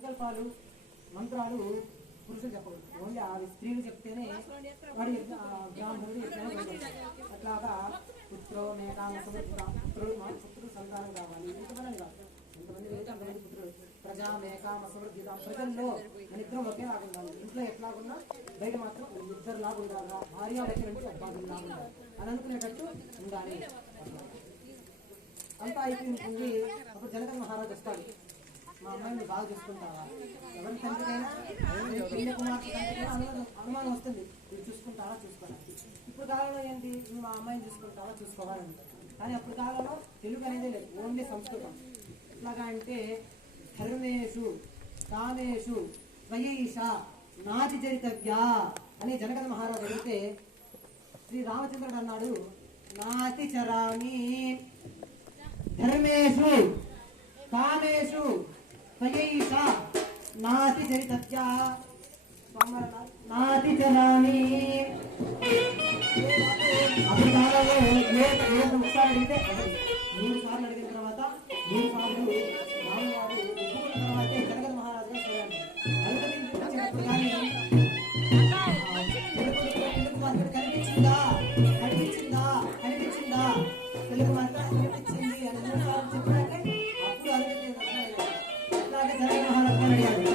సంకల్పాలు మంత్రాలు పురుషులు చెప్పకూడదు, ఓన్లీ అవి స్త్రీలు చెప్తేనే వాడు బ్రాహ్మణుడు అట్లాగా పుత్రో పుత్రుడు పుత్రుడు సంతానం కావాలి, ఎంతమంది కాదు, ఎంతమంది అయితే అంతమంది పుత్రుడు. ప్రజా మేకామసమృద్ధిత, ప్రజల్లో మన ఇద్దరం ఒకే లాగా ఉండాలి. ఇంట్లో ఎట్లాగున్నా బయట మాత్రం ఇద్దరు లాగా ఉండాలా, భార్య వ్యక్తులంటే అబ్బాయి లాగా ఉండాలి అని అనుకునేటట్టు ఉండాలి. అంతా అయిపోయింది. అప్పుడు జనక మహారాజు వస్తాడు, మా అమ్మాయిని బాగా చూసుకుంటావా, ఎవరి తండ్రికైనా పెళ్లి కుమార్తె తండ్రికైనా అనుమానం వస్తుంది, మీరు చూసుకుంటావా చూసుకోవాలి. ఇప్పుడు కాలంలో ఏంటి, నువ్వు మా అమ్మాయిని చూసుకుంటావా చూసుకోవాలని. కానీ అప్పుడు కాలంలో తెలుగు అనేది లేదు, ఓన్లీ సంస్కృతం. ఎట్లాగా అంటే ధర్మేషు కామేషు స్వయైష నాతి చరితవ్యా అని జనక మహారాజు అడిగితే శ్రీ రామచంద్రుడు అన్నాడు, నాతి చరామి ధర్మేషు కామేషు స్వయైష నాతి చరితవ్యా నాతి చరామి. అప్పుడు కాలంలో ఒకసారి అడిగితే 3 సార్లు అడిగిన తర్వాత 3 సార్లు రామువారు ఒప్పుకున్న తర్వాతే జనక మహారాజుగా చూడండి. అనుమతించినప్పుడు కానీ కనిపించిందా కనిపించిందా కనిపించిందా తెలుగు మాట కనిపించింది అని 3 సార్లు చెప్పినాకే అప్పుడు అనుమతి. అట్లాగే జనక మహారాజు అడిగాడు,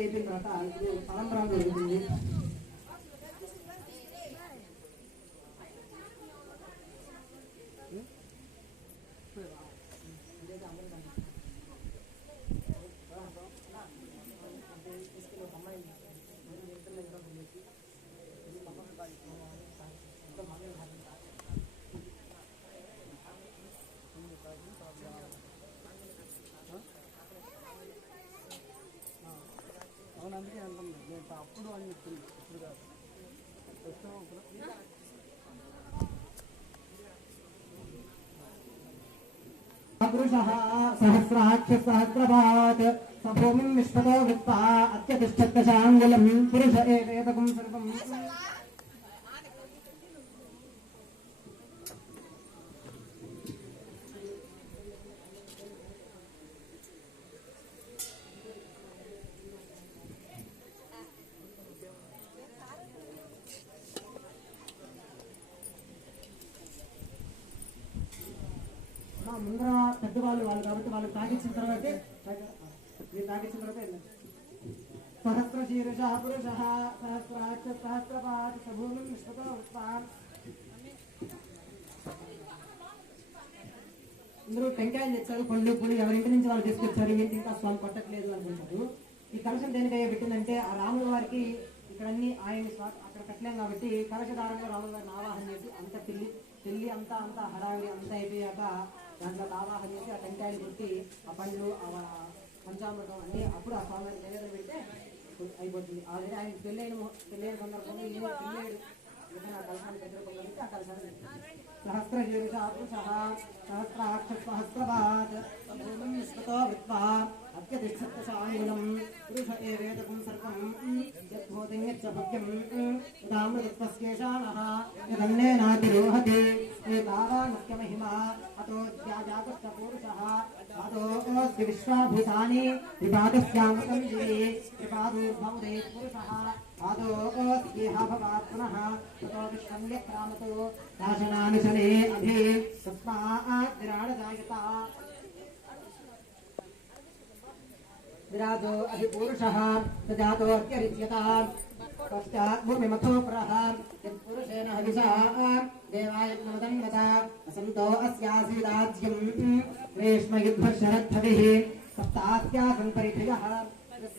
అయిపోయిన తర్వాత ఇప్పుడు పరంపర జరుగుతుంది. అందుకే అంటుంది నేను అప్పుడు అని చెప్తుంది, ఇప్పుడు కాదు. పురుషః సహస్రాక్ష సహస్రపాత్ సభూమిం విశ్వతో వృత్వా అత్యతిష్ఠత్శాంగులం పురుష ఏవేదకం సర్వం. ముందర పెద్దవాళ్ళు వాళ్ళు కాబట్టి వాళ్ళు తాగించిన తర్వాతే మీరు తాగించిన తర్వాత వెళ్ళండి. సహస్ర శీర్ష పురుష సహస్రాక్ష సహస్రపాత్ సభూమిం విశ్వతో వృత్వాన్. అందరూ టెంకాయలు తెచ్చారు, పళ్ళు పూలు ఎవరింటి నుంచి వాళ్ళు తీసుకొచ్చారు, ఏంటి ఇంకా స్వామి కొట్టట్లేదు అనుకుంటారు. ఈ కలశం దేనికయ్యా పెట్టిందంటే ఆ రాముల వారికి ఇక్కడ అన్ని ఆయన్ని అక్కడ కట్టలేం కాబట్టి కలశధారంగా రాముల వారిని ఆవాహన చేసి అంత పెళ్లి అంతా హడావిడి అంతా అయిపోయాక దాంట్లో ఆవాహన చేసి ఆ టెంకాయలు కొట్టి ఆ పండ్లు ఆ పంచామృతం అన్ని అప్పుడు ఆ స్వామి నైవేద్యం పెడితే అయిపోతుంది. ఆల్రెడీ ఆయన పెళ్ళైన సందర్భంలో పెళ్ళాడు ఆ కలశాన్ని పెట్టుకోగలిగితే ఆ కలశాన్ని సహస్ర శీర్ష పురుషః సహస్రాక్ష సహస్రపాత్ సభూమిం విశ్వతో వృత్వా అత్యతిష్ఠత్శాంగులం పురుష ఏవేదకం సర్వం యద్భూతం యచ్చ భవ్యం యదామృతత్వస్యేషానః యదన్నేనాతిరోహతి ఏతావానుక్యమహిమా అతో ధ్యాజాతుష్ట పురుషః అతోస్తి విశ్వాభూతాని త్రిపాదస్యామృతం దివి త్రిపాదోర్భవదే పురుషః ఆదోస్యేహ భవాత్ పునః తతో విశ్వం యత్రామతో రాశనానుశనే అభి తస్మాత్ విరాడజాయత. విరాజో అధిపురుషః సజాతో అత్యరిచ్యత పశ్చాత్ భూమిమథో ప్రః యత్పురుషేణ హవిషా దేవాయ నమదన్వత వసంతో అస్యాసీదాజ్యం గ్రీష్మయుద్ధశరద్ధవిః సప్తాస్యాసన్ పరిధియః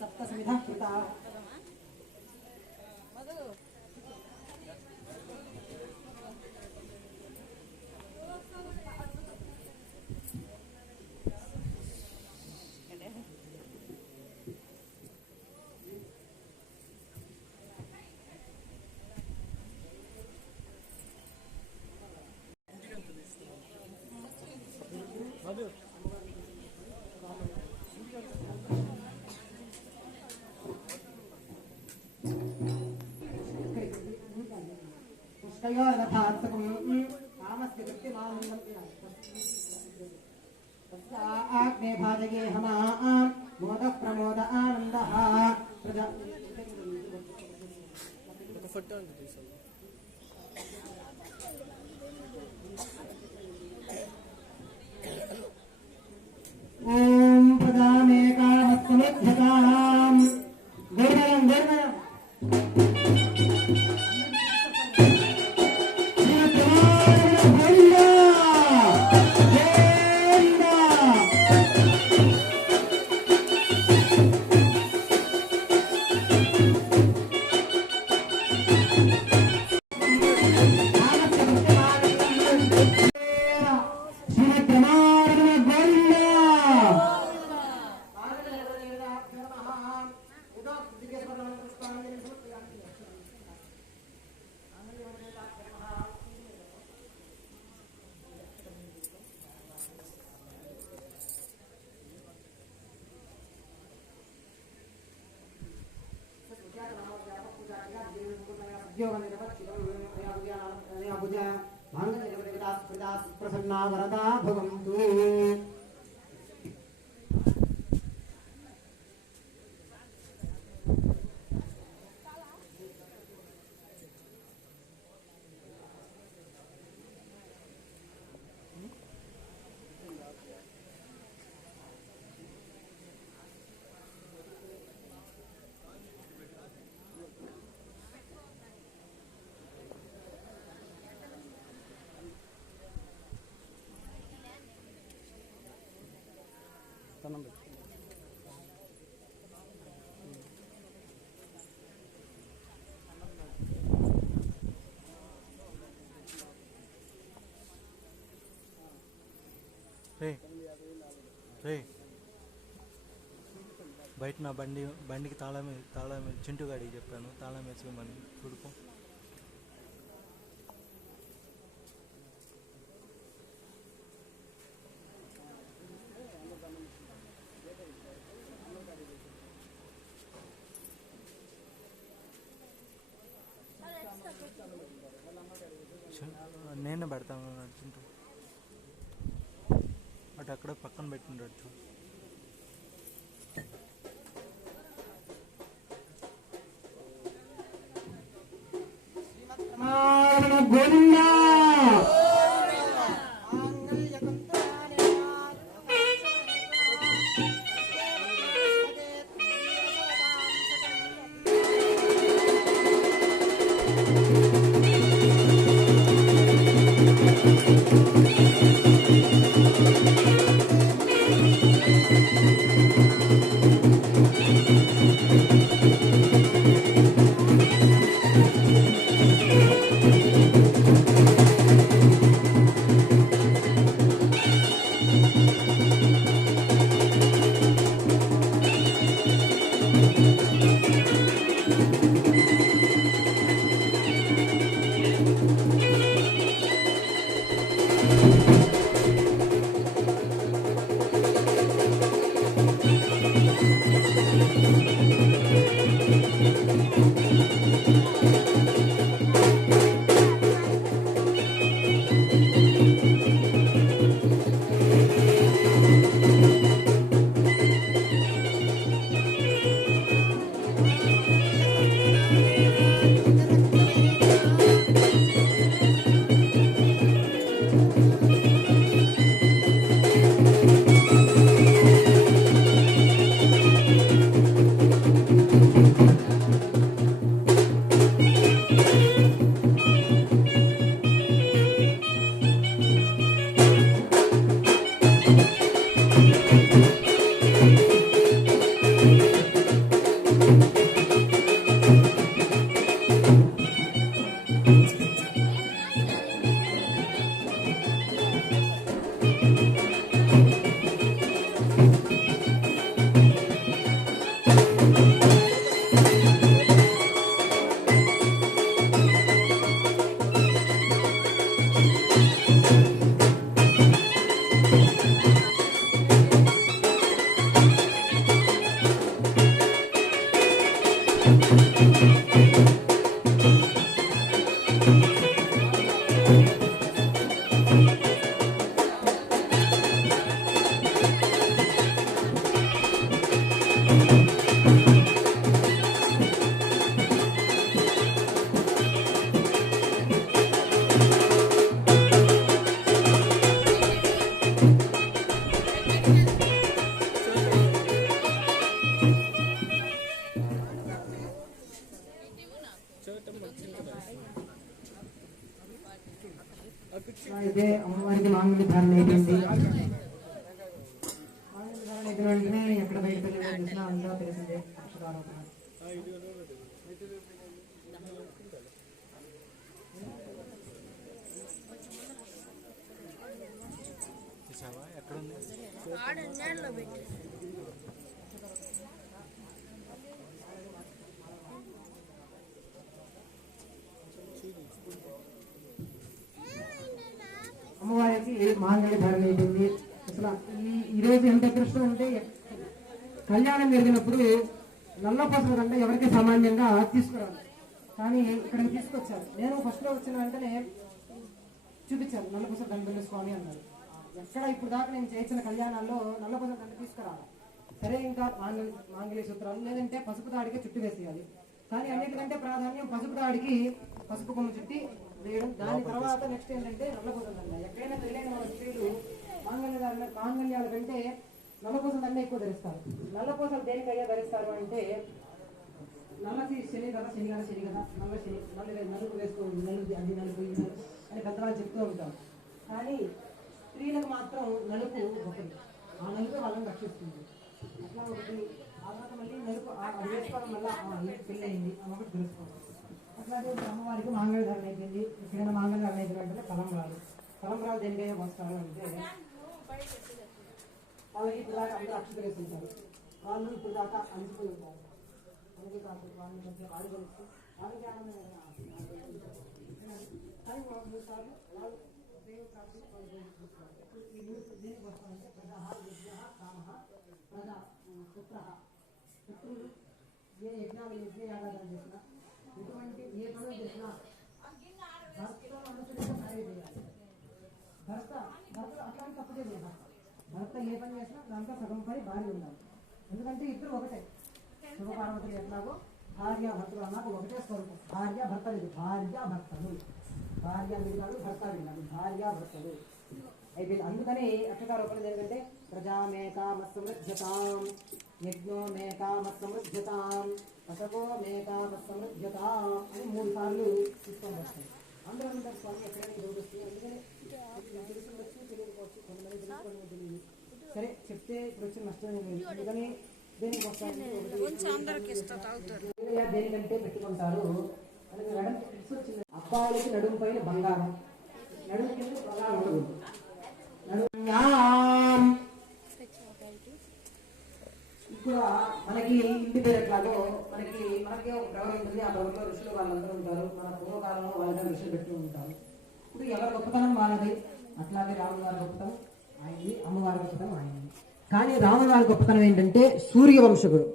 సప్తసమిధః కృతాః. कामस्य कृत्यमानन्दं आग्ने भाजगे हमाः मोदः प्रमोद आनन्दः ॐ प्रदामेकामस्तमुद्धताम् गर्वयं गर्वयम् प्रसन्ना वरदा भवन्तु బయట నా బండికి తాళం చింటూ గాడికి చెప్పాను తాళం వేసుకోమని చూడుకో నేనే పెడతాను చింటూ అటు అక్కడ పక్కన పెట్టిండొచ్చు గోవిందా అయితే అమ్మవారికి మాంగళ్య ధారణ అయిపోయింది. మాంగళ్య ధారణ అయిపోయిన వెంటనే ఎక్కడ బయట పెళ్లి చూసినా అంతా తెలిసిందే అక్షరారోపణ. ఎక్కడుంది అమ్మవారికి మాంగళ్య ధారణ అయిపోయింది. అసలు ఈరోజు ఎంత అదృష్టం అంటే కళ్యాణం జరిగినప్పుడు నల్లపసల కంటే ఎవరికి సామాన్యంగా తీసుకురాదు, కానీ ఇక్కడికి తీసుకొచ్చారు. నేను ఫస్ట్ లో వచ్చిన వెంటనే చూపించాను నల్లపసల దండ స్వామి అన్నారు. ఎక్కడ ఇప్పుడు దాకా నేను చేసిన కళ్యాణాల్లో నల్లపసల దండ తీసుకురావాలి. సరే ఇంకా మాంగళ్య సూత్రాలు లేదంటే పసుపు తాడికి చుట్టు వేసేయాలి. కానీ అన్నిటికంటే ప్రాధాన్యం పసుపు తాడికి పసుపు కొమ్ము చుట్టి వేయడం. దాని తర్వాత నెక్స్ట్ ఏంటంటే నల్లపూసల దండ. ఎక్కడైనా పెళ్ళైన వాళ్ళ స్త్రీలు మాంగళ్యాల కంటే నల్లపూసల దండ ఎక్కువ ధరిస్తారు. నల్లపూసలు దేనికయ్యా ధరిస్తారు అంటే నల్లసి శని కదా, శని కదా, శని కదా, నల్ల శని, నలుగు వేస్తూ ఉంది, నలుగు అది నలుగు ఇది అని పెద్దవాళ్ళు చెప్తూ ఉంటాం. కానీ స్త్రీలకు మాత్రం నలుపు ఒకటి, ఆ నలుపు వాళ్ళని రక్షిస్తుంది. అట్లా ఒకటి ఆ తర్వాత మళ్ళీ నలుపు అది వేసుకోవడం వల్ల పెళ్ళి అయింది అని ఒకటి తెలుసుకోవాలి. అట్లాగే అమ్మవారికి మాంగళ్య ధారణ అయిపోయింది. ఎక్కడైనా మాంగళ్య ధారణ అయిపోయిన వెంటనే తలంబ్రాలు దేనికైనా వస్తారు అంటే వాళ్ళకి ఇప్పుడు దాకా అందరూ అక్షతలు వేస్తుంటారు. వాళ్ళు ఇప్పుడు దాకా అలిసిపోయి ఉంటారు. అందుకే కాదు వాళ్ళని కొంచెం ఆడుకోవచ్చు, వాళ్ళకి ఆనందం. కానీ 3 సార్లు వాళ్ళు దేని ప్రాప్తి ఈ 3 దేనికి వస్తారంటే ప్రజ విద్య కామ ప్రజ పుత్రులు ఏ యజ్ఞాలు యజ్ఞయాగాలు చేసినా ఎటువంటి ఏ పనులు చేసినా భర్త అనుసరించి భార్య చేయాలి. భర్త అట్లాంటి తప్పు చేయలేదు. భర్త ఏ పని చేసినా దాంట్లో సగం పని భార్య ఉండాలి. ఎందుకంటే ఇద్దరు ఒకటే. శివపార్వతులు ఎట్లాగో భార్య భర్తలు అన్నాక ఒకటే స్వరూపం. భార్య భర్త లేదు, భార్య భర్తలు. భార్య విన్నాడు, భర్త విన్నాడు, భార్య భర్తలు అయిపోయింది. అందుకని అక్షరారోపణ ఏంటంటే ప్రజామేకామత్సమృజ్యతాం, యజ్ఞో మేకామత్సమృజ్యతాం, పశవో మేకామత్సమృజ్యతాం అని 3 సార్లు తీసుకొని వస్తాయి. అందరూ ఉంటారు స్వామి ఎక్కడైనా జరుగుతుంది. అందుకని తెలుసుకోవచ్చు, తెలియకపోవచ్చు, కొంతమంది తెలుసు, కొంతమంది తెలియదు. సరే చెప్తే ఇప్పుడు వచ్చిన నష్టం లేదు. అందుకని దేనికి వస్తారు దేనికంటే పెట్టుకుంటారు. అందుకని నడుము తెలిసి వచ్చింది. అబ్బాయిలకి నడుము పైన బంగారం, నడుము కింద బంగారం ఉండదు. ఇప్పుడు మనకి ఇంటి పేరు ఎట్లాగో మనకి ఒక ప్రవరం ఉంటుంది. ఆ ప్రవరంలో ఋషులు వాళ్ళందరూ ఉంటారు. మన పూర్వకాలంలో వాళ్ళ ఋషులు పెట్టి ఉంటారు. ఇప్పుడు ఎవరి గొప్పతనం వాళ్ళది. అట్లాగే రాముల వారి గొప్పతనం ఆయనది, అమ్మవారి గొప్పతనం ఆయనది. కానీ రాముల వారి గొప్పతనం ఏంటంటే సూర్యవంశకుడు,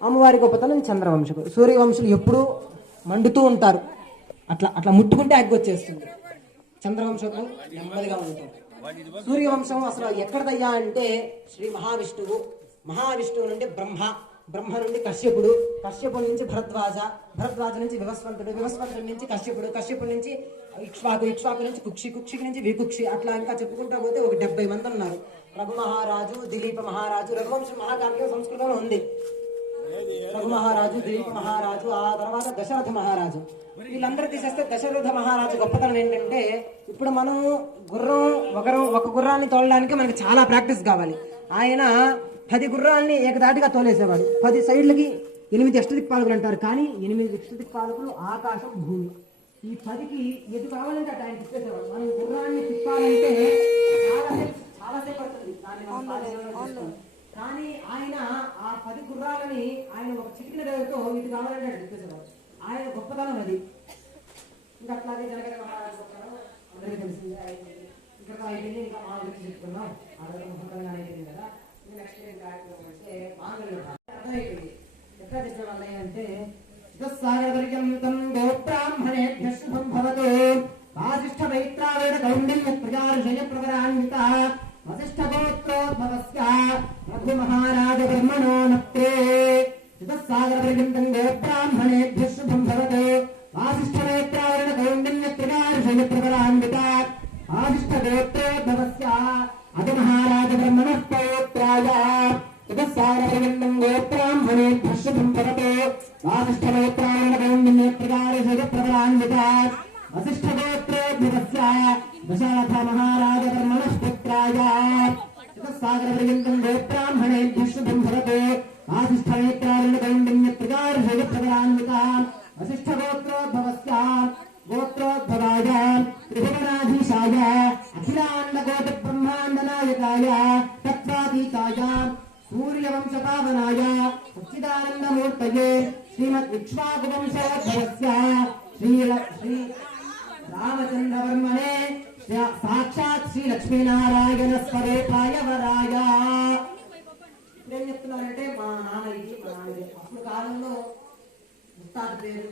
అమ్మవారి గొప్పతనం చంద్రవంశకుడు. సూర్యవంశులు ఎప్పుడూ మండుతూ ఉంటారు, అట్లా ముట్టుకుంటే అగ్గొచ్చేస్తుంది. చంద్రవంశకుడు నెమ్మదిగా ఉంటారు. సూర్యవంశం అసలు ఎక్కడదయ్యా అంటే శ్రీ మహావిష్ణువు నుండి బ్రహ్మ నుండి కశ్యపుడు, కశ్యపుడు నుంచి భరద్వాజ నుంచి వివస్వంతుడు నుంచి కశ్యపుడు నుంచి ఇక్ష్వాకు నుంచి కుక్షికి నుంచి వికుక్షి, అట్లా ఇంకా చెప్పుకుంటా పోతే ఒక 70 మంది ఉన్నారు. రఘు మహారాజు, దిలీప మహారాజు, రఘువంశం మహాకావ్యం సంస్కృతంలో ఉంది. రఘు మహారాజు, దిలీప మహారాజు, ఆ తర్వాత దశరథ మహారాజు. వీళ్ళందరూ తీసేస్తే దశరథ మహారాజు గొప్పతనం ఏంటంటే ఇప్పుడు మనం ఒక గుర్రాన్ని తోలడానికి మనకి చాలా ప్రాక్టీస్ కావాలి. ఆయన 10 గుర్రాలని ఏకదాటిగా తోలేసేవాడు. 10 సైడ్లకి 8 అష్టదిక్పాలకులు అంటారు. కానీ 8 అష్టదిక్పాలకులు ఆకాశం, భూమి. ఈ 10కి ఎటు కావాలంటే అటు ఆయన తిప్పేసేవాడు. మనం గుర్రాన్ని తిప్పాలంటే చాలాసేపు పడుతుంది. కానీ ఆయన ఆ 10 గుర్రాలని ఆయన ఒక చిటికిన రేవుతో ఇటు కావాలంటే అటు తిప్పేసేవాడు. ఆయన గొప్పతనం అది. ఇంకా అట్లాగే జనగణ మహారాజు గొప్పతనం అందరికీ తెలిసింది. ఇంకా అయిపోయింది. ఇంకా మా గురించి చెప్పుకున్నాం. ఆ రోజు ముఖ్యంగా అయిపోయింది కదా. నెక్స్ట్ ఏం కార్యక్రమం అంటే మాంగళ్య అర్థమైపోయింది. ఎట్లా చెప్పిన వాళ్ళే అంటే సాగర్యం గోబ్రాహ్మణేభ్యః శుభం భవతు ఆశిష్ట వైత్రావేణ కౌండిన్య ప్రజార్షయ ప్రవరాన్విత వశిష్ఠ గోత్రోద్భవస్య రఘు మహారాజ బ్రహ్మణో నప్తే సాగర పర్యంతం బ్రాహ్మణేభ్య శుభం భవతు ఆశిష్ట వైత్రావేణ కౌండిన్య ప్రజార్షయ ప్రవరాన్విత ఆశిష్ట గోత్రోద్భవస్య అతి మహారాజ బ్రహ్మణః పౌత్రాయ సాగరపర్యంతం బ్రాహ్మణేభ్య శుభం భవతు ఆశిష్ట వైత్రావేణ కౌండిన్య ప్రజార్షయ ప్రవరాన్విత वशिष्ठ गोत्रोद्भवस्य दशरथ महाराज ब्रह्मणः पुत्राय सागर पर्यन्तं गोब्राह्मणेभ्यः शुभं भवतु आशिष्ठ नेत्रारेण कौण्डिन्य प्रजार्षय प्रवरान्विता वशिष्ठ गोत्रोद्भवस्य गोत्रोद्भवाय त्रिभुवनाधीशाय अखिलाण्ड कोटि ब्रह्माण्ड नायकाय तत्त्वातीताय सूर्यवंशपावनाय सच्चिदानन्दमूर्तये श्रीमद् इक्ष्वाकुवंशोद्भवस्य श्री रामचंद्रवर्मणे साक्षात् श्री लक्ष्मीनारायण स्वरूपाय वराय ఏం చెప్తున్నారంటే మా నాన్నకి అప్పుడు కాలంలో ముత్తాత పేరు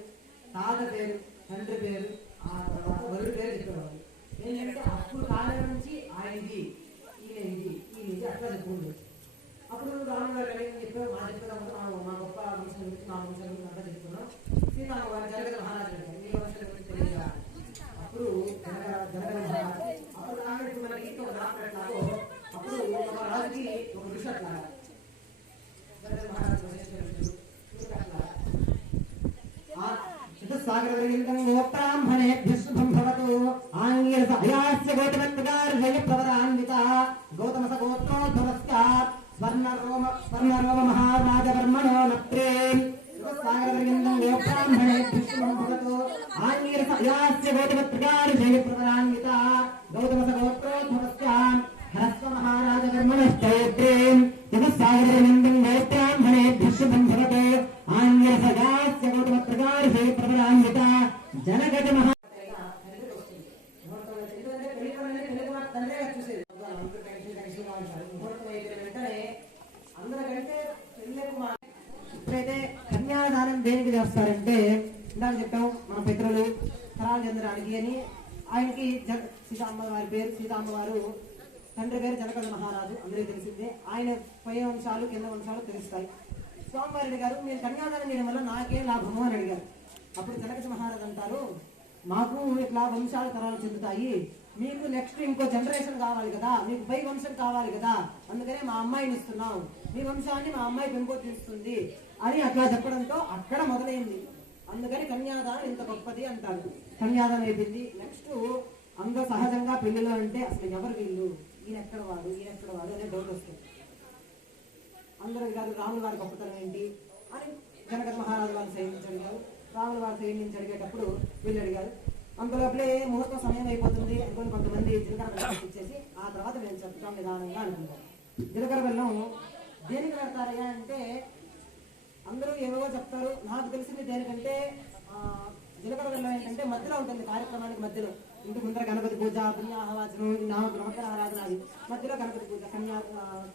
తాత పేరు తండ్రి పేరు ఆ తర్వాత వరుడి పేరు చెప్పేవాళ్ళు ఏంటంటే అప్పుడు కాలం నుంచి ఆయనది ఈయన ఇది అట్లా చెప్పుకుంటుంది అప్పుడు రాము గారు ఏం చెప్పారు మా చెప్పేటప్పుడు మా గొప్ప వంశం గురించి మా వంశం గురించి అంతా చెప్తున్నాం సీతారామ వారి జనగల మహారాజు మీ వంశం గురించి తెలియదా అప్పుడు జనగల మహారాజు అప్పుడు రాముడికి మనకి ఒక రాష్ట్రాలు అప్పుడు ఒక రాజుకి ఒక ఋషి అట్లా జనగల మహారాజు సాగరపర్యంతం గోబ్రాహ్మణేభ్య శుభం భవతు ఆంగ్యస అయాస్య గౌతమత్ప్రకార్షయ ప్రవరాన్విత గౌతమస గోత్రోద్భవస్య స్వర్ణరోమ మహారాజ బ్రహ్మణో నప్తే సాగరపర్యంతం గోబ్రాహ్మణేభ్య శుభం భవతు ఆంగ్యస అయాస్య గౌతమత్ప్రకార్షయ ప్రవరాన్విత గౌతమస గోత్రోద్భవస్య హరస్వ మహారాజ బ్రహ్మణః స్తోత్రే సాగరపర్యంతం గోబ్రాహ్మణేభ్య శుభం భవతు ఆంగ్యస అయాస్య గౌతమత్ప్రకార్షయ ప్రవరాన్విత జనగజ మహా ఇప్పుడైతే కన్యాదానం దేనికి చేస్తారంటే ఇందాక చెప్పాం మన పితరులు తరాలు చెందడానికి అని ఆయనకి సీతామ్మ వారి పేరు సీతామ్మవారు తండ్రి పేరు జనగజ మహారాజు అందరికీ తెలిసిందే ఆయన పై వంశాలు కింద వంశాలు తెలుస్తాయి స్వామివారి గారు మీరు కన్యాదానం చేయడం వల్ల నాకేం లాభము అని అడిగారు అప్పుడు జనగజ మహారాజు అంటారు మాకు ఇట్లా వంశాలు తరాలు చెందుతాయి మీకు నెక్స్ట్ ఇంకో జనరేషన్ కావాలి కదా మీకు పై వంశం కావాలి కదా అందుకనే మా అమ్మాయిని ఇస్తున్నాం మీ వంశాన్ని మా అమ్మాయి పెంపొందిస్తుంది అని అట్లా చెప్పడంతో అక్కడ మొదలైంది అందుకని కన్యాదానం ఇంత గొప్పది అంటారు కన్యాదానం అయిపోయింది నెక్స్ట్ అందరూ సహజంగా పెళ్లిలో అంటే అసలు ఎవరు వీళ్ళు ఈయన ఎక్కడ వాడు అనే డౌట్ వస్తుంది అందరూ గారు రాముల వారి గొప్పతనం ఏంటి అని జనగజ మహారాజు వారిని సైనించడిగారు రాముల వారి సైన్యం జరిగేటప్పుడు వీళ్ళు అడిగారు అంతలోపలే ముహూర్తం సమయం అయిపోతుంది అనుకుని కొంతమంది జీలకర్ర బెల్లం ఇచ్చేసి ఆ తర్వాత మేము చెప్తాం నిదానంగా అనుకుంటాం జీలకర్ర బెల్లం దేనికి పెడతారయ్యా అంటే అందరూ ఏవో చెప్తారు నాకు తెలిసింది దేనికంటే జీలకర్ర బెల్లం ఏంటంటే మధ్యలో ఉంటుంది కార్యక్రమానికి మధ్యలో ఇంటి ముందర గణపతి పూజ పుణ్యాహవాచనం నమకర ఆరాధన అది మధ్యలో గణపతి పూజ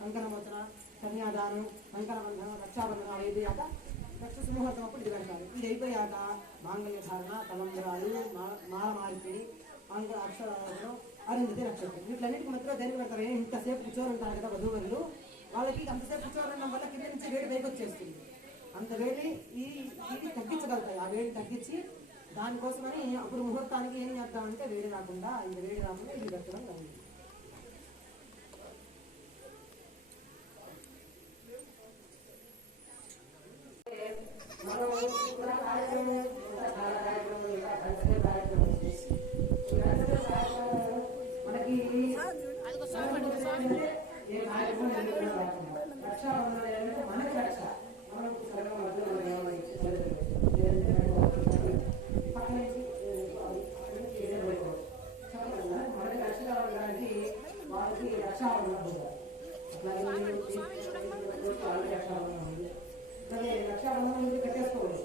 కంకణమోచన కన్యాదానం కంకణబంధన రక్షాబంధన అయిపోయాక నెక్స్ట్ సింహూర్తం అప్పుడు ఇది పెడతారు ఇది అయిపోయాక మాంగళ్య ధారణ తలంబరాలు మాల మార్పిడి అక్షరాలను అరుంధతి నక్షత్రం వీటిలన్నింటికి మధ్యలో దేనికి పెడతారు ఇంతసేపు కూర్చొని ఉంటారు కదా వధువులు వాళ్ళకి అంతసేపు కూర్చొని ఉండడం వల్ల కింద నుంచి వేడి పైకి వచ్చేస్తుంది అంత వేడి ఇది తగ్గించగలుగుతాయి ఆ వేడి తగ్గించి దానికోసమని అప్పుడు ముహూర్తానికి ఏం చేద్దామంటే వేడి రాకుండా ఇది పెట్టడం జరిగింది మనకి మనకి రక్ష మనకి రక్ష కావడానికి వాళ్ళకి రక్షాబంధన రక్షాబంధనం కట్టేసుకోవాలి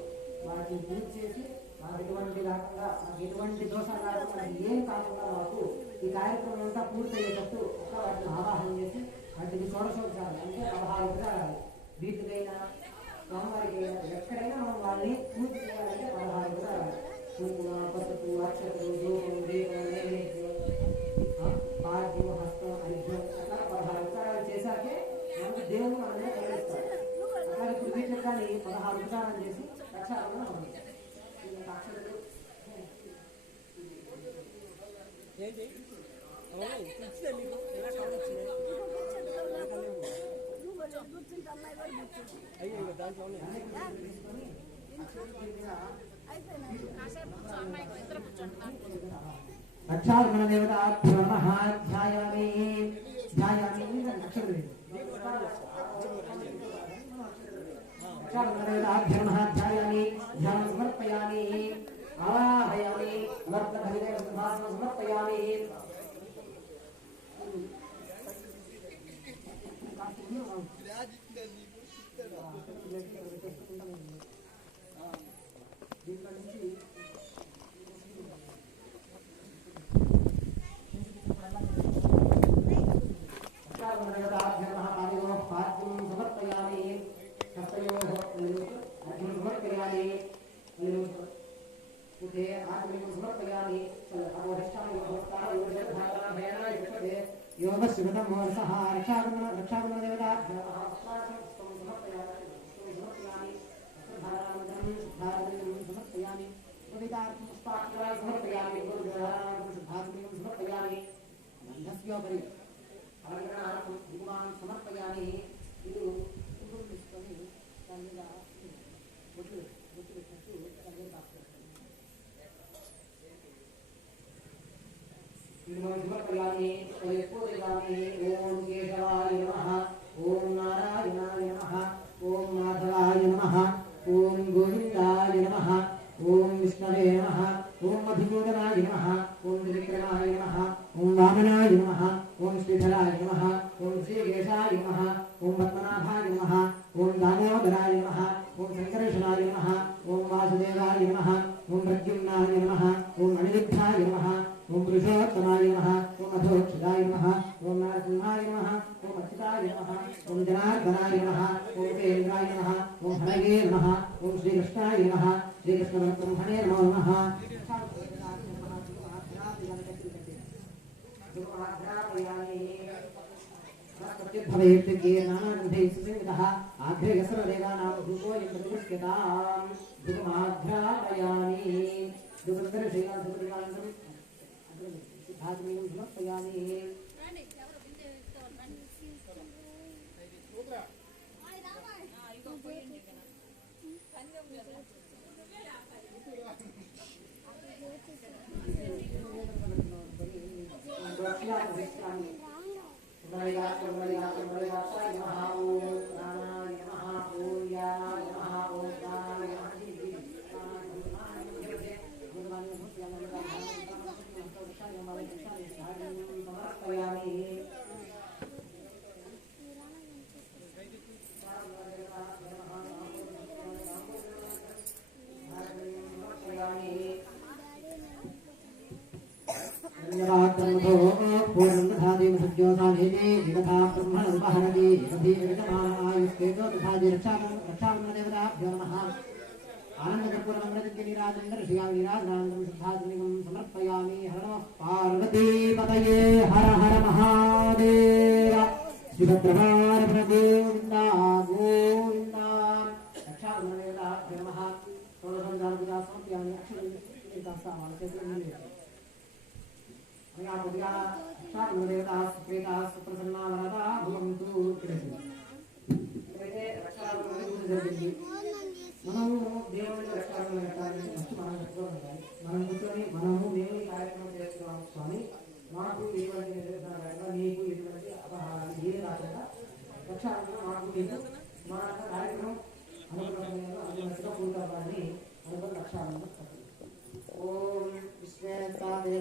వాటిని పూజ చేసి మాకు ఎటువంటి రాకుండా మాకు ఎటువంటి దోషాలు రాకుండా ఏం కాకుండా మాకు ఈ కార్యక్రమం అంతా పూర్తయ్యేటట్టు ఒక్క వాటిని ఆవాహన చేసి వాటికి షోడశోపచారాలు అంటే 16 విగ్రహాలు వీటికైనా స్వామివారికైనా ఎక్కడైనా మనం వాళ్ళని పూర్తి చేయాలంటే 16 విగ్రహాలు కుంకుమ పసుపు అక్షతలు ధూపం దీపం నైవేద్యం పాద్యం హస్తం అర్ఘ్యం అట్లా 16 ఉపచారాలు చేశాకే మనకు దేవుడు మన మీద కలిగిస్తాడు. అట్లా ఇప్పుడు వీటికి కానీ 16 ఉపచారాలు చేసి రక్షాలను అక్షతలు రక్షాగణ దేవతాభ్యో నమః ధ్యాయామి ధ్యాయామి అక్షరం రక్షాగణ దేవతాభ్యో నమః ధ్యాయామి ధ్యానం సమర్పయామి ఆవాహయామి వర్తభవిదేవ సింహాసనం సమర్పయామి దీంట్లో నుంచి సమర్పయామి సమర్పయామి సమర్పయామి సమర్పయామి ఇది తీసుకొని దాని మీద బొట్టు పెట్టినట్టు దాని మీద సమర్పయామి పూజయామి ఓం కేశవాయ నమః ఓం నారాయణాయ నమః ఓం మాధవాయ నమః ఓం గోవిందాయ నమః ఓం విష్ణవే నమః ఓం మధుసూదనాయ నమః ఓం త్రివిక్రమాయ నమః ఓం వామనాయ నమః ఓం శ్రీధరాయ నమః ఓం శ్రీకేశాయ నమః ఓం పద్మనాభాయ నమః ఓం దామోదరాయ నమః ఓం శంకరేశ్వరాయ నమః ఓం వాసుదేవాయ నమః ఓం ప్రద్యుమ్నాయ నమః ఓం అనిరుద్ధాయ నమః ఓం పురుషోత్తమాయ నమః ఓం అధోక్షదాయ నమః ఓం నరసింహాయ నమః ఓం అచ్యుతాయ నమః ఓం జనార్దనాయ నమః ఓం ఉపేంద్రాయ నమః ఓం హరయే నమః ఓం శ్రీకృష్ణాయ నమః శ్రీకృష్ణబ్రహ్మణే నమో నమః समर्पयामि हर नमः पार्वती पतये हर हर महादेव शिवप्रभार गोविंदा गोविंदा रक्षाबंधन नमः सोलसंजान समर्पयामि మనము దేవుని రక్షాలను పెట్టాలి ఫస్ట్ మనం పెట్టుకోవాలి. మనం కూర్చొని మనము దేవుని కార్యక్రమం చేస్తున్నాం స్వామి, మాకు ఎటువంటి నిర్దేశన నీకు ఎటువంటి అపహారాలు ఏది రాకుండా రక్షాలను మాకు నీకు మా కార్యక్రమం అనుకున్న అనుకున్నట్టుగా పూర్తవ్వాలని అనుకున్న రక్షాలను ఓం విశ్వేశ్వరాయ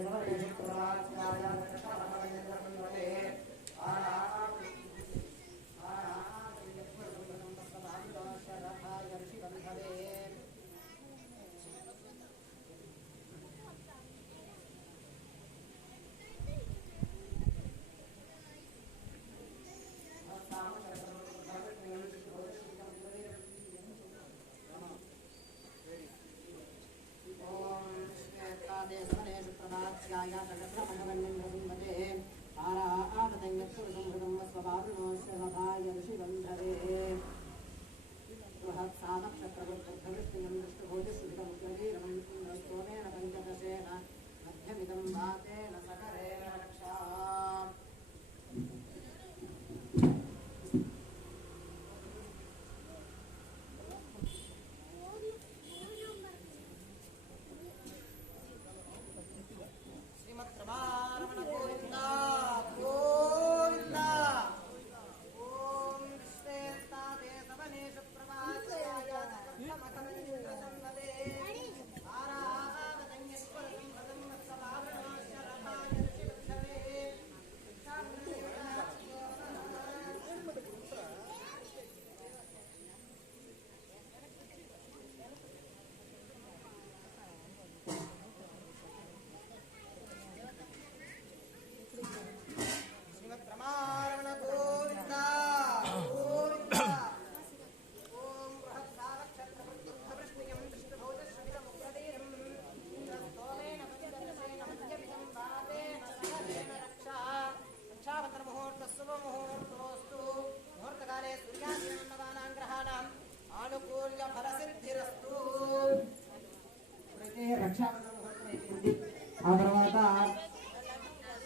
ఆ తర్వాత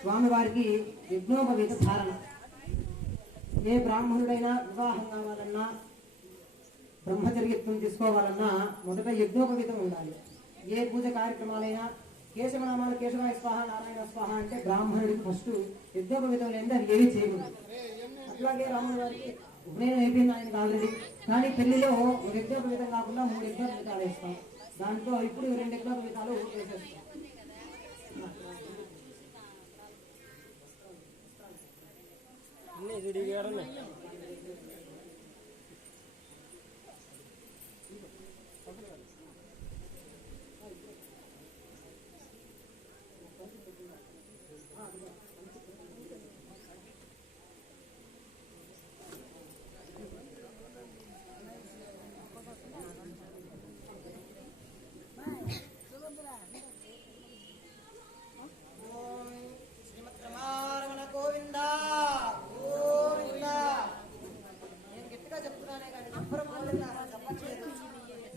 స్వామివారికి యజ్ఞోపవీత ధారణ. ఏ బ్రాహ్మణుడైనా వివాహం కావాలన్నా బ్రహ్మచర్యత్వం తీసుకోవాలన్నా మొదట యజ్ఞోపవీతం ఉండాలి. ఏ పూజ కార్యక్రమాలైనా కేశవనామాలు కేశవాయ స్వాహ నారాయణ స్వాహ అంటే బ్రాహ్మణుడికి ఫస్ట్ యజ్ఞోపవీతం లేనిదే అది ఏవి చేయకూడదు. అట్లాగే రాముల వారికి ఉపనయనం అయిపోయింది ఆయనకు ఆల్రెడీ, కానీ పెళ్లిలో ఒక యజ్ఞోపవీతం కాకుండా 3 యజ్ఞోపవీతాలు వేస్తాం. దాంట్లో ఇప్పుడు 2 యజ్ఞోపవీతాలు వేసేస్తాం.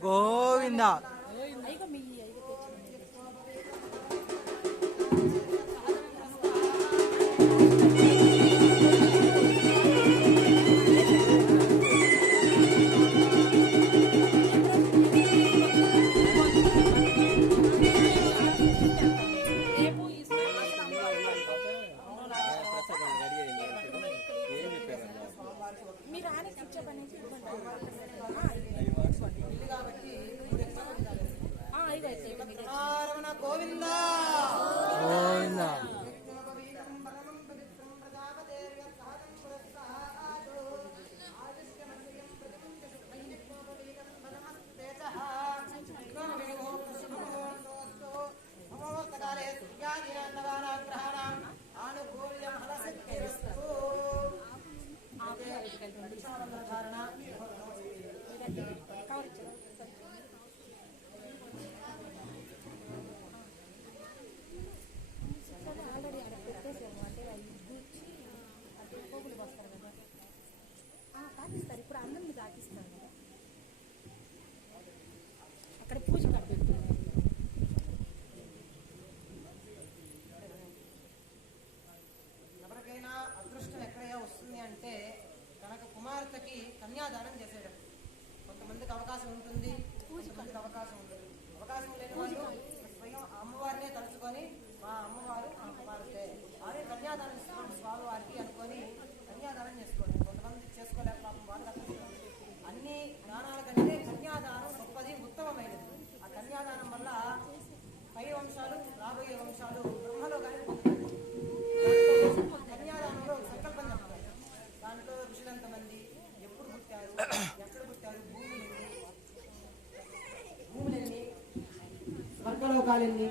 గోవిందా గోవిందా గోవిందా అక్కడ పూజ కట్టబెడుతున్నారు. ఎవరికైనా అదృష్టం ఎక్కడైనా వస్తుంది అంటే తనకు కుమార్తెకి కన్యాదానం చేసేటప్పుడు. కొంతమందికి అవకాశం ఉంటుంది, కొంతమందికి అవకాశం ఉంటుంది. అవకాశం లేని వాళ్ళు స్వయం అమ్మవారినే తలుచుకొని మా అమ్మవారు మా కుమార్తె అని కన్యాదానం చేసుకోండి స్వామి వారికి అనుకొని కన్యాదానం చేసుకోండి. కొంతమంది చేసుకోలేక పాపం వాళ్ళు అన్ని దానాల కంటే కన్యాదానం గొప్పది, ఉత్తమమైనది. ఆ కన్యాదానం వల్ల పై వంశాలు రాబోయే వంశాలు బ్రహ్మలో కానీ పొందుతారు. కన్యాదానంలో సంకల్పం చెప్తారు. దాంట్లో ఋషులంతమంది ఎప్పుడు పుట్టారు, ఎక్కడ పుట్టారు, భూములెన్ని, స్వర్గలోకాలెన్ని,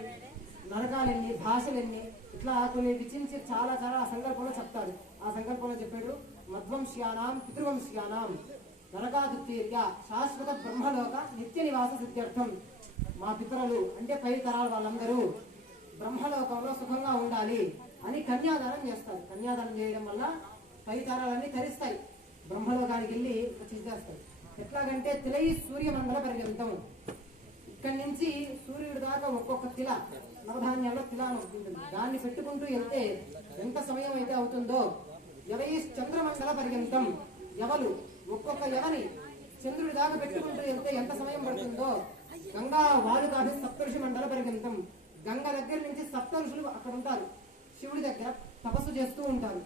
నరకాలెన్ని, భాషలెన్ని, ఇట్లా కొన్ని విచించి చాలా చాలా సంకల్పంలో చెప్తాడు. ఆ సంకల్పంలో చెప్పాడు, మధ్వంశ్యానాం పితృవంశ్యానాం నరకాదుత్తీర్య శాశ్వత బ్రహ్మలోక నిత్య నివాస సిద్ధ్యర్థం. మా పితరులు అంటే పై తరాల వాళ్ళందరూ బ్రహ్మలోకంలో సుఖంగా ఉండాలి అని కన్యాదానం చేస్తారు. కన్యాదానం చేయడం వల్ల పై తారాలన్నీ తరిస్తాయి, బ్రహ్మలోకానికి వెళ్ళి చేస్తాయి. ఎట్లాగంటే తిలై సూర్యమండల పర్యంతం, ఇక్కడి నుంచి సూర్యుడి దాకా ఒక్కొక్క తిల నవధాన్యాల్లో తిల ఉంటుంది. దాన్ని పెట్టుకుంటూ వెళ్తే ఎంత సమయం అయితే అవుతుందో, ఎవై చంద్రమండల పర్యంతం, ఎవలు ఒక్కొక్క ఎవని చంద్రుడి దాకా పెట్టుకుంటూ వెళ్తే ఎంత సమయం పడుతుందో, గంగా వాలుగాభి సప్తఋషి మండల పర్యంతం, గంగ దగ్గర నుంచి సప్తఋషులు అక్కడ ఉంటారు, శివుడి దగ్గర తపస్సు చేస్తూ ఉంటారు.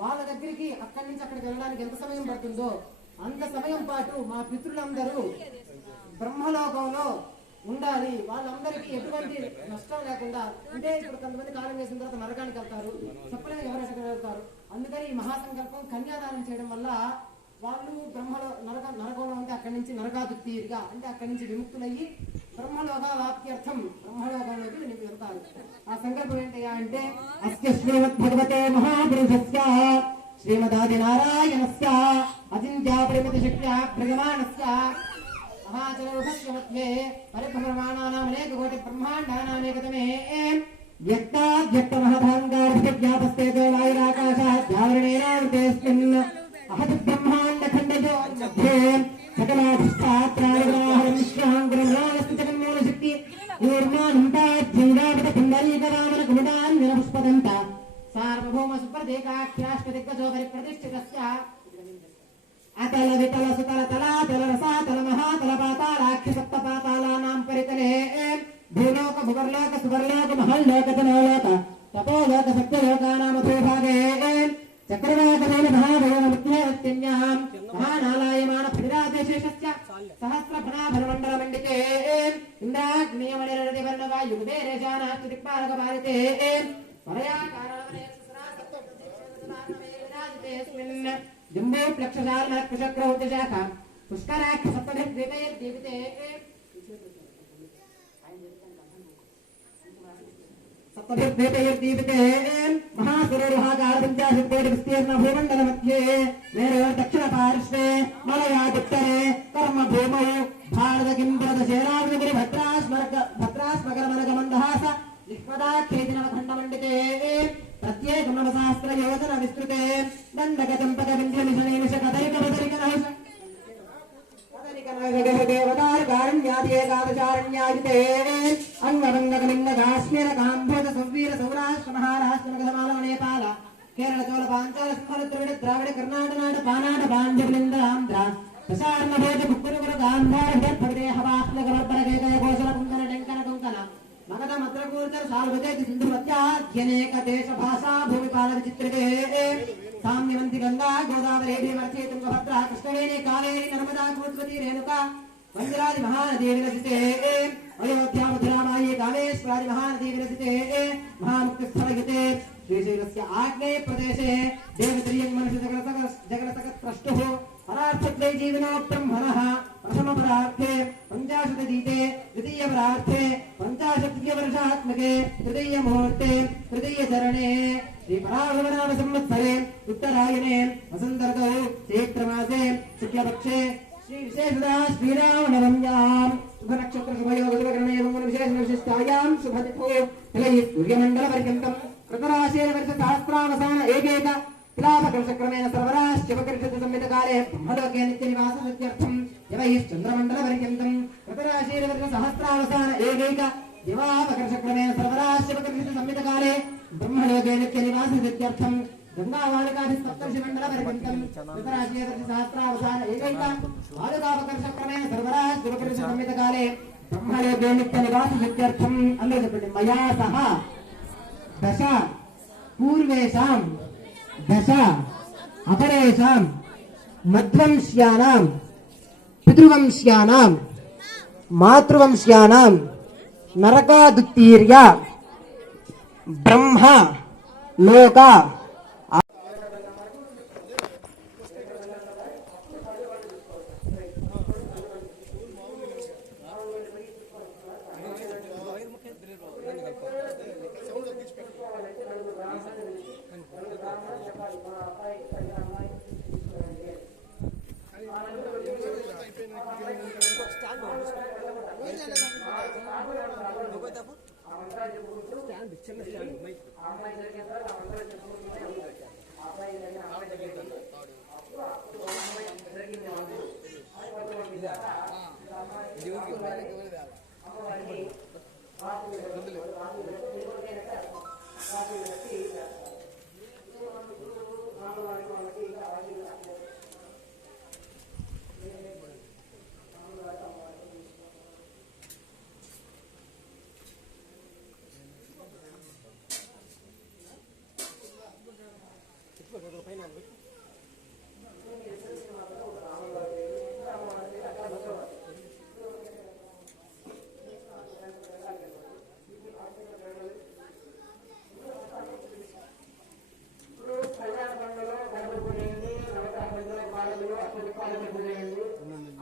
వాళ్ళ దగ్గరికి అక్కడి నుంచి అక్కడికి వెళ్ళడానికి ఎంత సమయం పడుతుందో అంత సమయం పాటు మా పితృలందరూ బ్రహ్మలోకంలో ఉండాలి. వాళ్ళందరికీ ఎటువంటి నష్టం లేకుండా, అంటే ఇప్పుడు కొంతమంది కాలం వేసిన తర్వాత నరకానికి వెళ్తారు, చెప్పలేదు ఎవరు ఎక్కడ వెళ్తారు. అందుకని ఈ మహాసంకల్పం కన్యాదానం చేయడం వల్ల వాళ్ళు నరకంలో ఉంటే అక్కడి నుంచి నరకాదుత్తీరుగా, అంటే అక్కడి నుంచి విముక్తులయ్యి బ్రహ్మలోక వాప్త్యర్థం బ్రహ్మలోకంలోకి వెళ్తారు. ఆ సంకల్పం ఏంటయ్యా అంటే, అస్య శ్రీమద్ భగవతే మహాపురుషస్య శ్రీమదాది నారాయణస్య అచింత్యా పరిమిత శక్త్యా ప్రగమాణస్య మహాచరౌహస్య మధ్యే పరిభ్రమాణానాం అనేక కోటి బ్రహ్మాండానామేకతమే వ్యక్తాద్వ్యక్త మహదాంగార్భివ్యాపస్తే వాయురాకాశాత్ జావరణేనావృతేస్మిన్ అహత్ బ్రహ్మాండ ఖండజో మధ్యే సకలాధిష్టాత్రాణిగ్రహం శ్యాం జగన్మూల శక్తి ఊర్మానుంటాజ్యంగాపిత కుండలీకరామన కుముదాన్యన పుష్పదంత సార్వభౌమ సుప్రదేకాఖ్యాష్టదిగ్గజోపరి ప్రతిష్ఠితస్య అతల వితల సుతల తలాతల రసాతల మహాతల పాతాళాఖ్య సప్త పాతాళానాం పరితలే భూలోక భువర్లోక సువర్లోక మహల్లోక జనలోక తపోలోక సత్యలోకానాం అధోభాగే చక్రవాకమైన మహాభయమత్యాం మహానాలాయమాన ఫలిరాదేశేషస్య సహస్రఫణాభరమండలమండితే ఇంద్రాగ్నేయమణిరతివర్ణవాయుగుబేరేశానాస్తి దిక్పాలకపాలితే పరయాకారణవనే సుసరాసత్వస్మిన్ జంబో ప్లక్షశాలమత్కుశక్రౌత్యశాఖ పుష్కరాక్ష సప్తభిర్ద్వీపైర్దీపితే సప్తభిర్ద్వీపైర్దీపితే మహాసురరుహాకార పంచాశత్కోటి విస్తీర్ణ భూమండల మధ్యే వేరే దక్షిణ పార్శ్వే మలయాదుత్తరే కర్మ భూమౌ భారత కింప్రద శేరాగ్నిగిరి భద్రాస్మగరమనగమందహాస నిష్పదాఖ్యేతినవఖండమండితే ప్రత్యేకం నవసహస్ర యోజన విస్తృతే దండక చంపక వింధ్యమిష నిమిష కదలిక బదలిక నహస దేవతారణ్యాదికాదశారణ్యాజితే అంగభంగకలింగ కాశ్మీర కాంభోజ సంవీర సౌరాష్ట్ర మహారాష్ట్ర మగధమాల నేపాల కేరళ చోళ పాంచాల సింహళ ద్రవిడ ద్రావిడ కర్ణాటనాట పానాట పాండ్యలింగ ఆంధ్ర ప్రసారణ భోజ ముక్కురుగురు గాంధార గర్భవిదేహ బాహ్లగవర్భర కేకయ కోశల కుంకన టెంకన కుంకన మగధ మద్రగూర్జర సాల్వజేతి సింధు మధ్యాధ్యనేక దేశ భాషా భూమిపాల విచిత్రితే సామ్యవంతి గంగా గోదావరి భీమర్చి తుంగభద్ర కృష్ణవేణి కావేరి నర్మదా గోదావరి రేణుక వంజరాది మహానదీ విరచితే అయోధ్యా మధురామాయి కాళేశ్వరాది మహానదీ విరచితే మహాముక్తిస్థలయుతే శ్రీశైలస్య ఆగ్నేయ ప్రదేశే దేవత్రియం మనుష్య జగతసకత్రష్టుః పరార్థత్వై జీవినో బ్రహ్మణః ప్రథమ పరార్థే పంచాశతదీతే ద్వితీయ పరార్థే పంచాశత్వర్షాత్మకే తృతీయ ముహూర్తే తృతీయ చరణే శ్రీ పరాభవనామ సంవత్సరే ఉత్తరాయణే వసంతర్తౌ చైత్రమాసే శుక్లపక్షే శ్రీ విశేషదా శ్రీరామనవమ్యాం శుభనక్షత్ర శుభయోగ శుభకరణే మంగళ విశేష విశిష్టాయాం శుభతిథో తిలై సూర్యమండల పర్యంతం కృతరాశేన వర్ష సహస్రావసాన ఏకైక క్రమేణ సర్వరాశ్చపకర్షత సంహితకాలే బ్రహ్మలోకే నిత్య నివాస సత్యర్థం యవైశ్చంద్రమండల పర్యంతం కృతరాశేన వర్ష సహస్రావసాన ఏకైక దివాపకర్షక్రమేణ సర్వరాశ్చపకర్షత సంహితకాలే బ్రహ్మలోకే నిత్య నివాస సత్యర్థం గంగావాళికాది సప్తర్షి మండల పర్యంతం కృతరాశేన వర్ష సహస్రావసాన ఏకైక వాళికాపకర్షక్రమేణ సర్వరాశ్చపకర్షత సంహితకాలే బ్రహ్మలోకే నిత్య నివాస సత్యర్థం. అందరూ చెప్పండి. మయా సహ దశ పూర్వేషాం దశ అపరేషాం మధ్వంశ్యానాం పితృవంశ్యానాం మాతృవంశ్యానాం నరకాదుత్తీర్య బ్రహ్మ లోక మంత్రాలు చెప్పుకుంటూ ఆ అమ్మాయి జరిగిన తర్వాత ఆ మంత్రాలు చెప్పుకుంటూ ఆ అబ్బాయి జరిగిన అమ్మాయి జరిగింది. అప్పుడు ఆ అమ్మాయి జరిగింది వాళ్ళు అది కొంతమంది అమ్మవారిని రాత్రి రాములవారికి వాళ్ళకి ఇంకా పైన కళ్యాణ పండుగలో గణపతి చేయండి, నవగ్రహ పండుగలో పాలకులు అసలు పాలకులు చేయండి.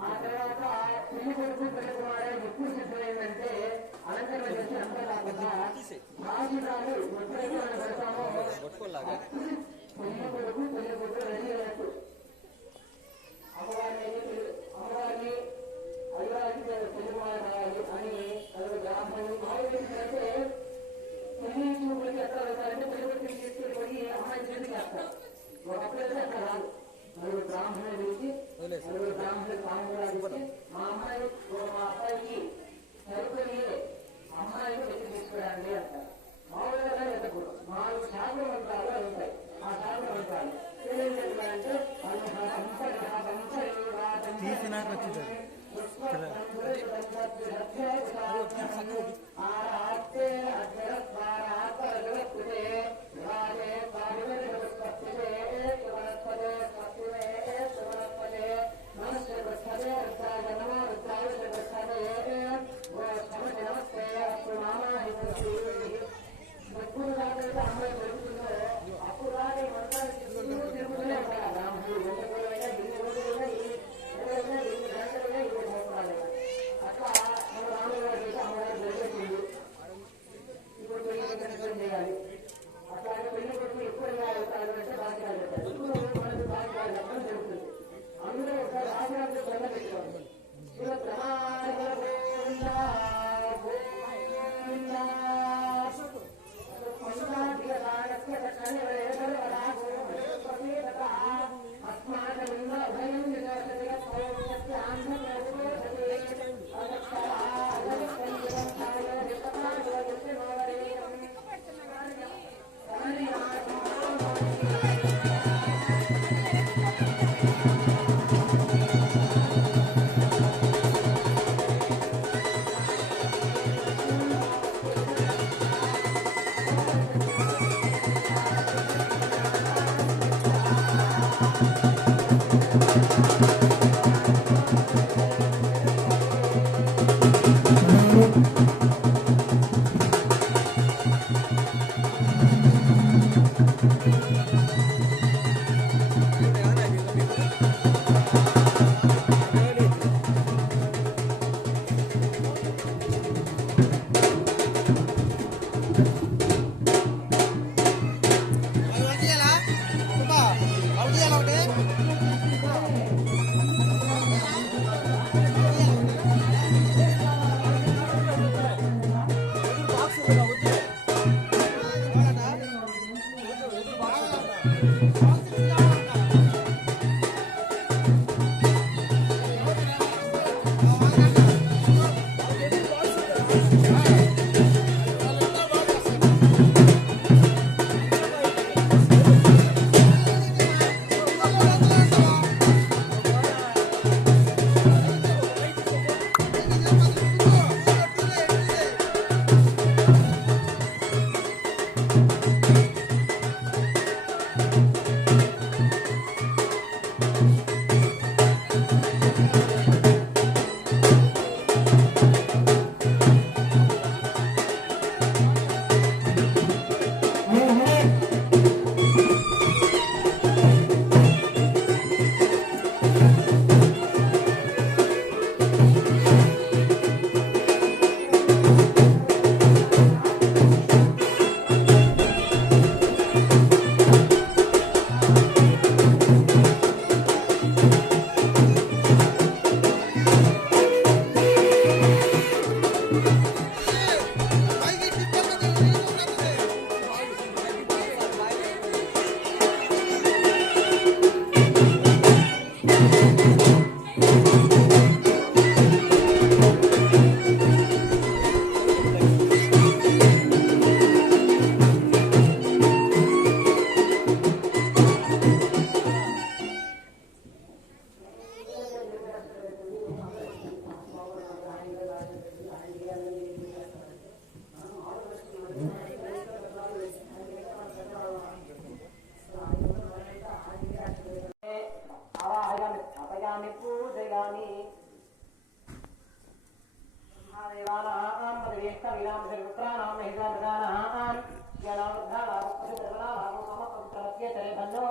ఆ తర్వాత పెళ్లి కొడుకు పెళ్లి కుమారే ఎక్కువ సిద్ధమైందంటే అలంకరణ చేసి అంతా కాకుండా రాజుగారు ఎప్పుడైతే మనం పెడతామో పెళ్లి కొడుకు పెళ్లి కొడుకు రెడీ అయినట్టు అమ్మవారిని అయ్యారికి పెళ్లి కుమారు రావాలి అని అదే బ్రాహ్మణులు మామూలుగా పెళ్లి చూపులకి ఎట్లా వెళ్తారంటే పెళ్లి కొడుకు తీసుకుని పోయి అమ్మాయి చేతికి వేస్తారు. ఒకప్పుడైతే అట్లా రాదు. నలుగురు బ్రాహ్మణులు పిలిచి నలుగురు బ్రాహ్మణులు సాంగ్రాజు మా అబ్బాయికి సరిపోయి అమ్మాయిని వెతికి తీసుకురండి అంటారు. మామూలుగా వెతకూడదు. 4 శాఖల మంత్రాలు ఉంటాయి. ఆ శాఖల మంత్రాలు ఏం చెప్తున్నారంటే శ్రీయతరే బల్లో